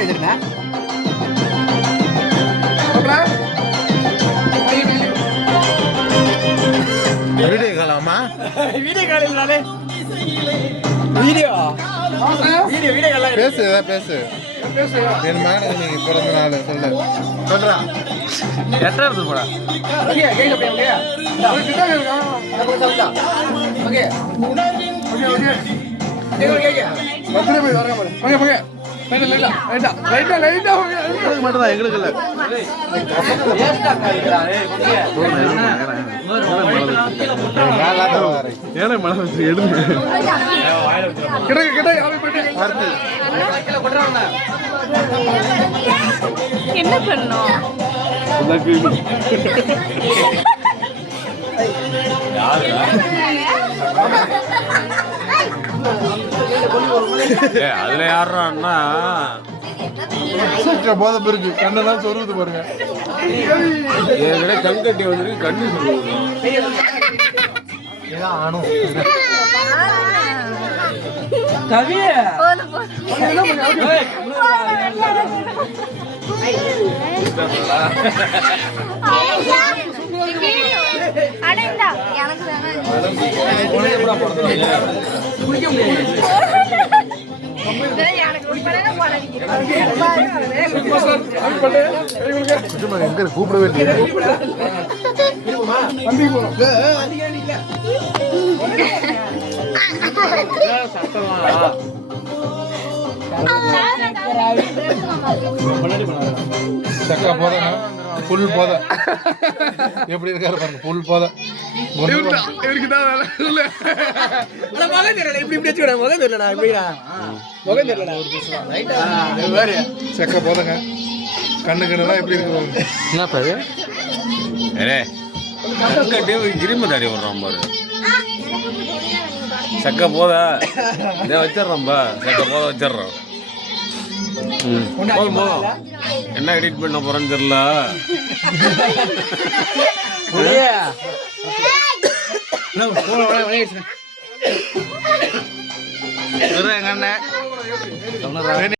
வச்சிருக்கேன். Video காலாமா? Video call இல்ல video video video call பேசு பேசு என் மகனுக்கு நீ பிறந்த நாள் சொல்லு. சொல்றா எட்டாவது போடா. ஓகே கேக்க போறியா? ஓகே ஓகே ஓகே கேக்க பத்திரே போய் வரங்க போடு. ஓகே ஓகே லைட்டா மட்டும் தான் எங்களுக்கு இல்ல. வேஸ்டா காய்க்குறா. ஏழை மழை வச்சு எடுங்க. கிட்ட யாரும் போயிட்டு என்ன பண்ணோம்? அதுல யாருன்னா போத பெருக்கு கண்ணெல்லாம் சொருகுது பாருங்க. கண்கட்டி வந்து கண்ணு ஆனும் கவிய எங்க கூப்பிடவே இல்லை. சக்கா போதா புல் போத எப்படி இருக்காரு பாருங்க. புல் போத இவருக்குதான் வேலை இல்ல. முகம் தெரியல இப்படி இப்படி வச்சுக்கணும். முகம் தெரியலடா இப்படிடா முகம் தெரியலடா. செக்க போதங்க கண்ணு கண்ணுலாம் எப்படி இருக்கு பாருங்க. என்ன பேரு கண்கட்டி கிருமி தாடி விடுறான் பாரு. சக்க போத இதை வச்சிடறோம்பா. சக்க போத வச்சிடறோம். என்ன எடிட் பண்ண போறேன்னு தெரியல. எங்க அண்ணன்